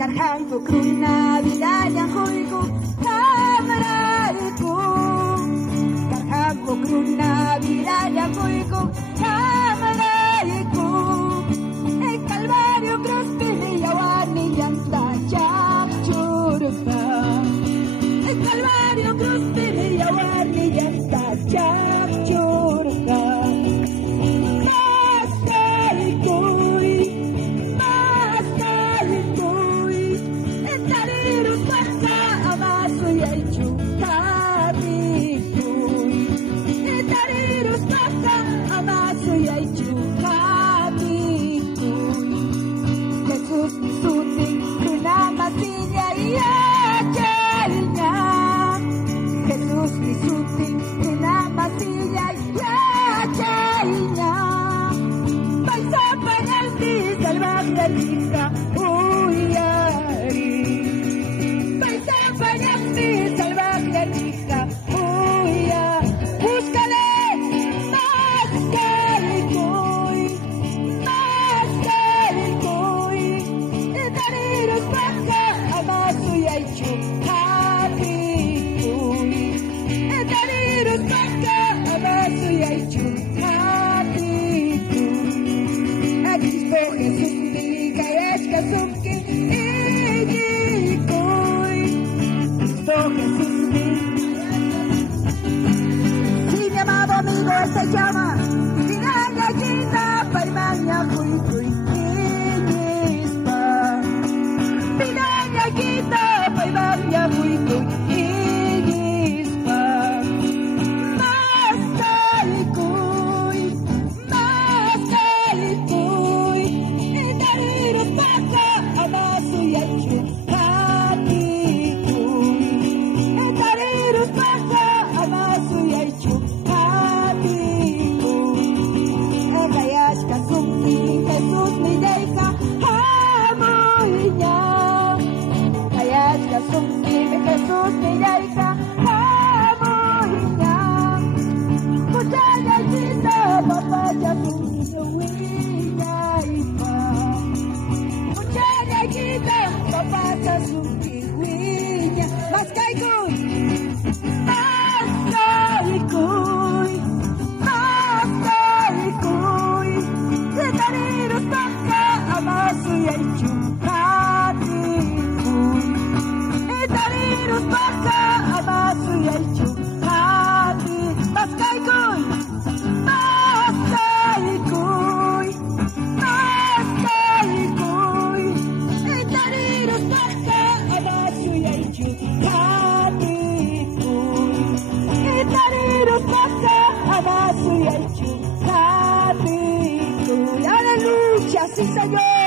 Karqan runa, vidallan, quyquk, rayku. Karqan runa, vidallan, quyquk, rayku. El calvario cruz yawarni llanta chakchurqa. El calvario cruz yawarni llanta chakchurqa. Se llama vidallan, paimanya, quyquk, iñispa. Vidallan, paimanya, quyquk, iñispa. Mas raykuy, itarirus paqa amasuyaychu qatikuy. Itarirus paqa amasuyaychu. Jesús mi deja hamuinya. Kayasya sumpi Jesús mi deja hamuinya. Muchaya kita papaya sumpiwinya ipa. Muchaya kita papaya sumpiwinya. Mas quyquk, mas quyquk, mas quyquk. Itarirus paqa amasuyaychu qatikuy. Itarirus paqa amasuyaychu qatikuy. Mas quyquk, mas quyquk, mas quyquk. Itarirus paqa amasuyaychu qatikuy. Itarirus paqa amasuyaychu qatikuy. Aleluya, sí Señor.